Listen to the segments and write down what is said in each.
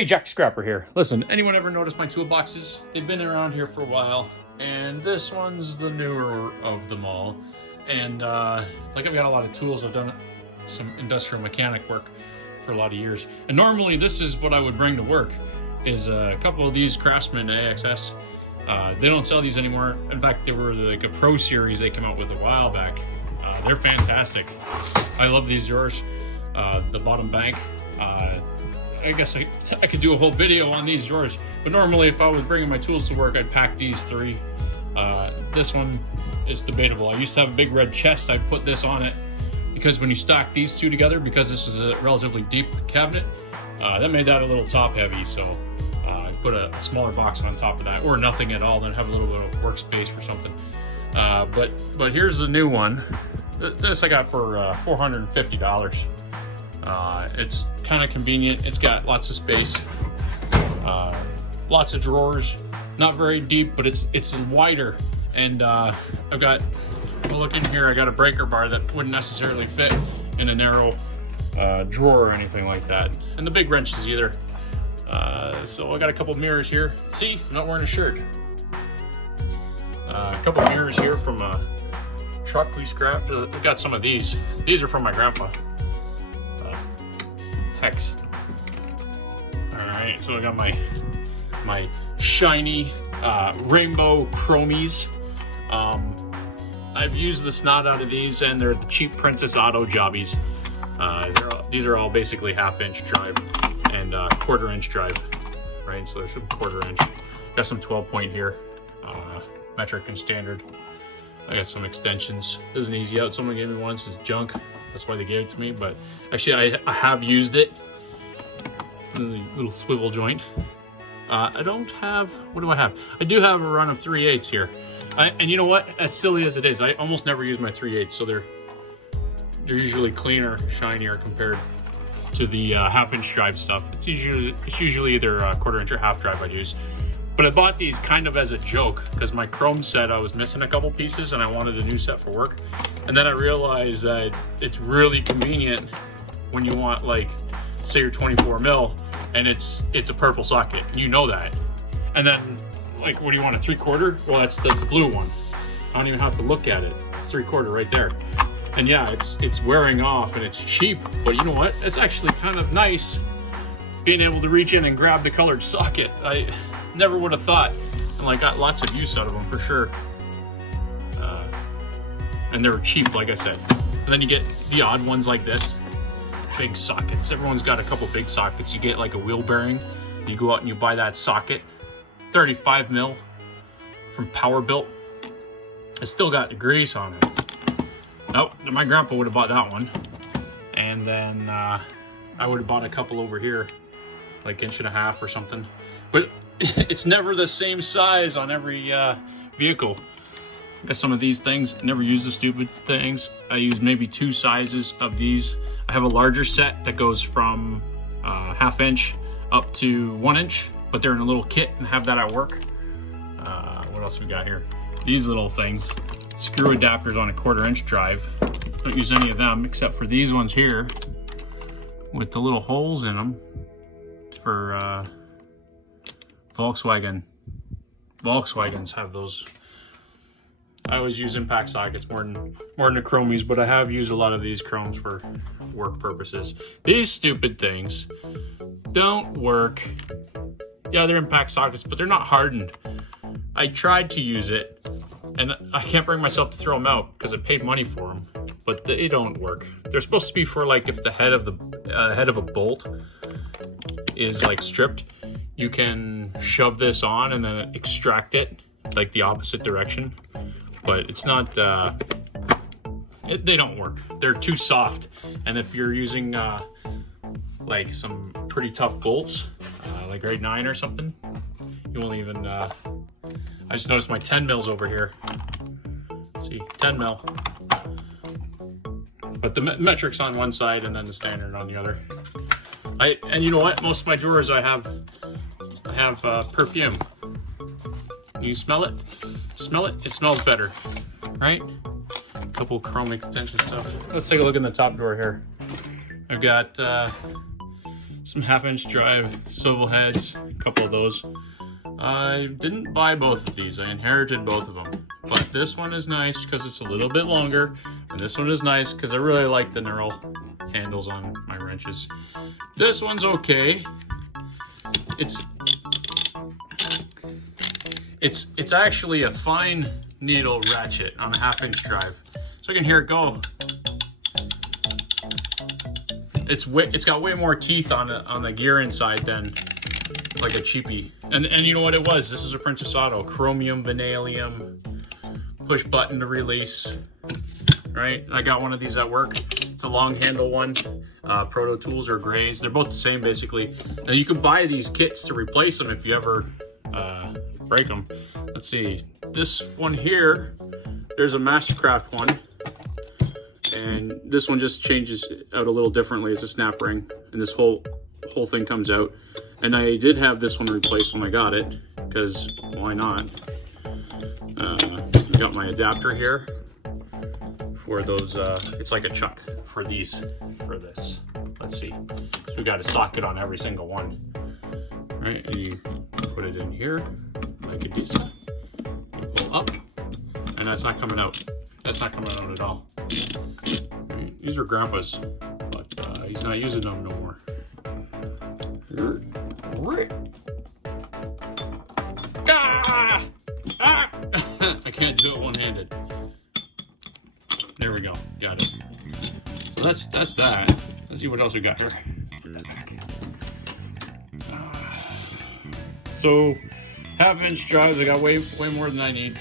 Hey, Jack Scrapper here. Listen, anyone ever noticed my toolboxes? They've been around here for a while, and this one's the newer of them all. And like I've got a lot of tools. I've done some industrial mechanic work for a lot of years. And normally this is what I would bring to work, is a couple of these Craftsman AXS. They don't sell these anymore. In fact, they were like a Pro series they came out with a while back. They're fantastic. I love these drawers. The bottom bank. I guess I could do a whole video on these drawers, but normally if I was bringing my tools to work, I'd pack these three. This one is debatable. I used to have a big red chest. I'd put this on it because when you stack these two together, because this is a relatively deep cabinet, that made that a little top heavy. So I put a smaller box on top of that, or nothing at all, then have a little bit of workspace for something. But here's the new one. This I got for $450. It's kind of convenient. It's got lots of space, lots of drawers, not very deep, but it's wider. And I've got, well, look in here, I got a breaker bar that wouldn't necessarily fit in a narrow drawer or anything like that. And the big wrenches either. So I got a couple mirrors here. See, I'm not wearing a shirt. A couple mirrors here from a truck we scrapped. I've got some of these. These are from my grandpa. Hex. All right, so I got my shiny rainbow chromies. I've used the snot out of these, and they're the cheap Princess Auto jobbies. These are all basically 1/2 inch drive and 1/4 inch drive, right? So there's some 1/4 inch. Got some 12-point here, metric and standard. I got some extensions. This is an easy out. Someone gave me one. This is junk. That's why they gave it to me. But actually, I have used it. Little swivel joint. I don't have. What do I have? I do have a run of 3/8 here. And you know what? As silly as it is, I almost never use my 3/8. So they're usually cleaner, shinier compared to the 1/2 inch drive stuff. It's usually either a 1/4 inch or half drive I use. But I bought these kind of as a joke because my chrome set, I was missing a couple pieces and I wanted a new set for work. And then I realized that it's really convenient when you want, like, say you're 24 mil and it's a purple socket. You know that. And then, like, what do you want, a 3/4? Well, that's the blue one. I don't even have to look at it. It's 3/4 right there. And yeah, it's wearing off and it's cheap, but you know what? It's actually kind of nice being able to reach in and grab the colored socket. I never would have thought, and like got lots of use out of them for sure. And they were cheap, like I said. And then you get the odd ones like this, big sockets. Everyone's got a couple big sockets. You get like a wheel bearing. You go out and you buy that socket, 35 mil from Powerbuilt. It's still got the grease on it. Nope, my grandpa would have bought that one. And then I would have bought a couple over here, like 1.5 inch or something. But it's never the same size on every vehicle. Got some of these things. I never use the stupid things. I use maybe 2 sizes of these. I have a larger set that goes from 1/2 inch up to 1 inch, but they're in a little kit and have that at work. What else we got here? These little things. Screw adapters on a 1/4 inch drive. Don't use any of them except for these ones here with the little holes in them for Volkswagen. Volkswagens have those. I always use impact sockets more than the chromies, but I have used a lot of these chromes for work purposes. These stupid things don't work. Yeah, they're impact sockets, but they're not hardened. I tried to use it, and I can't bring myself to throw them out because I paid money for them, but they don't work. They're supposed to be for, like, if the head of a bolt is like stripped, you can shove this on and then extract it like the opposite direction. But it's not, they don't work. They're too soft. And if you're using like some pretty tough bolts, like grade 9 or something, you won't even, I just noticed my 10 mils over here. See, 10 mil. But the metric's on one side and then the standard on the other. And you know what? Most of my drawers I have perfume. You smell it? Smell it? It smells better, right? A couple chrome extension stuff. Let's take a look in the top drawer here. I've got Some 1/2-inch drive swivel heads, a couple of those. I didn't buy both of these, I inherited both of them. But this one is nice because it's a little bit longer, and this one is nice because I really like the knurl handles on my wrenches. This one's okay. It's actually a fine needle ratchet on a 1/2-inch drive. So you can hear it go. It's got way more teeth on the gear inside than like a cheapie. And you know what it was? This is a Princess Auto chromium vanadium push button to release. Right? I got one of these at work. It's a long handle one. Proto Tools or Grays. They're both the same basically. Now you can buy these kits to replace them if you ever break them. Let's see. This one here, there's a Mastercraft one. And this one just changes out a little differently. It's a snap ring, and this whole thing comes out. And I did have this one replaced when I got it, because why not? I got my adapter here for those. It's like a chuck for this. Let's see. So we got a socket on every single one, right? And you put it in here like a decent. You pull up, and that's not coming out. That's not coming out at all. These are Grandpa's, but he's not using them no more. Ah! Ah! I can't do it one-handed. There we go. Got it. So that's that. Let's see what else we got here. So 1/2-inch drives. I got way more than I need.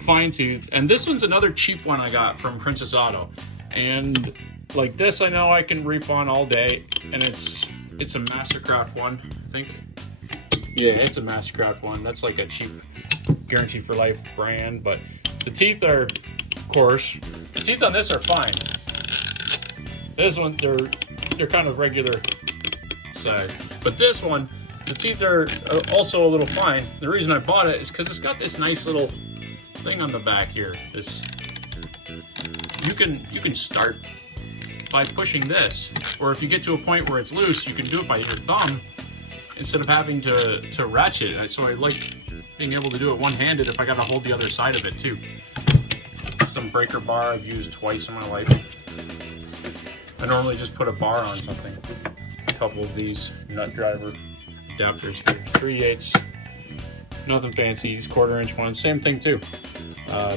Fine tooth, and this one's another cheap one I got from Princess Auto, and like this I know I can reef on all day, and it's a Mastercraft one, I think. Yeah, it's a Mastercraft one. That's like a cheap guarantee for life brand, but the teeth are coarse. The teeth on this are fine. This one they're kind of regular size, but this one the teeth are also a little fine. The reason I bought it is because it's got this nice little thing on the back here. This you can start by pushing this, or if you get to a point where it's loose, you can do it by your thumb instead of having to ratchet. So I like being able to do it one-handed if I got to hold the other side of it too. Some breaker bar I've used twice in my life. I normally just put a bar on something. A couple of these nut driver adapters here, 3/8. Nothing fancy. These 1/4-inch ones, same thing too.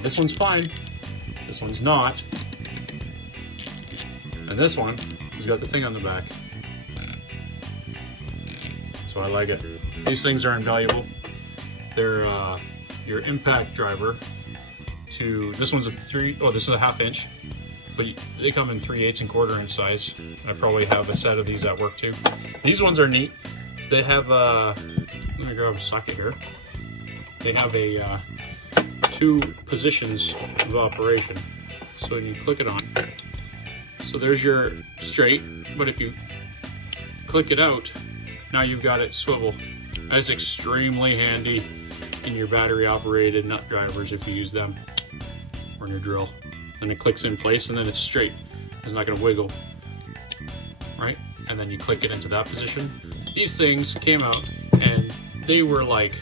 This one's fine. This one's not. And this one has got the thing on the back. So I like it. These things are invaluable. They're your impact driver to, this one's this is a 1/2-inch, but they come in 3/8 and 1/4-inch size. I probably have a set of these at work too. These ones are neat. They have, let me grab a socket here. They have a 2 positions of operation. So when you click it on, so there's your straight, but if you click it out, now you've got it swivel. That's extremely handy in your battery operated nut drivers if you use them, or in your drill. Then it clicks in place and then it's straight. It's not gonna wiggle, right? And then you click it into that position. These things came out and they were like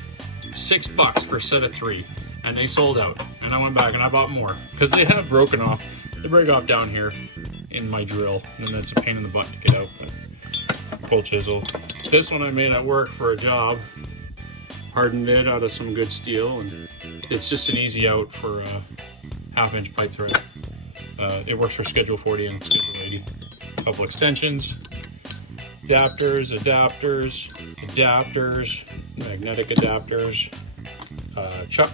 $6 for a set of 3, and they sold out. And I went back and I bought more because they have broken off. They break off down here in my drill, and then it's a pain in the butt to get out. But full chisel. This one I made at work for a job. Hardened it out of some good steel, and it's just an easy out for a 1/2-inch pipe thread. It works for Schedule 40 and Schedule 80. A couple extensions, adapters, magnetic adapters, chuck.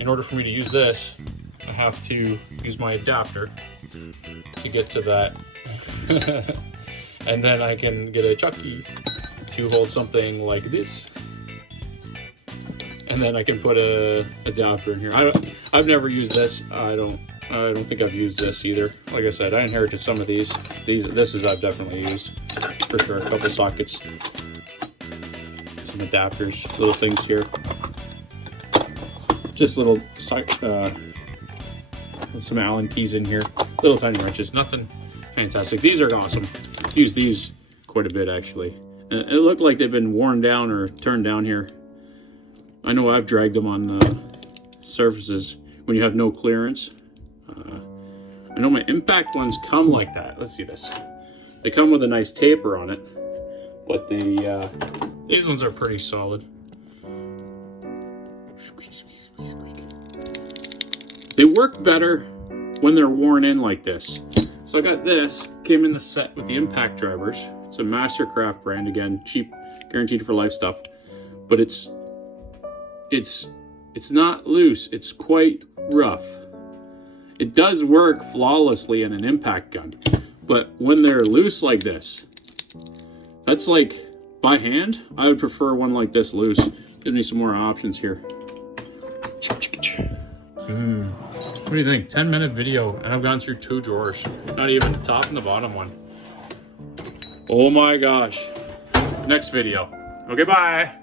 In order for me to use this, I have to use my adapter to get to that. And then I can get a chuck key to hold something like this. And then I can put a adapter in here. I've never used this. I don't think I've used this either. Like I said, I inherited some of these. This is I've definitely used for sure. A couple sockets, some adapters, little things here. Just little some Allen keys in here. Little tiny wrenches. Nothing fantastic. These are awesome. Use these quite a bit actually. And it looked like they've been worn down or turned down here. I know I've dragged them on surfaces when you have no clearance. I know my impact ones come like that. Let's see this. They come with a nice taper on it, but these ones are pretty solid. They work better when they're worn in like this. So I got this, came in the set with the impact drivers. It's a Mastercraft brand, again, cheap, guaranteed for life stuff. But it's not loose, it's quite rough. It does work flawlessly in an impact gun, but when they're loose like this, that's like, by hand, I would prefer one like this loose. Give me some more options here. What do you think? 10-minute video, and I've gone through 2 drawers. Not even the top and the bottom one. Oh my gosh. Next video. Okay, bye.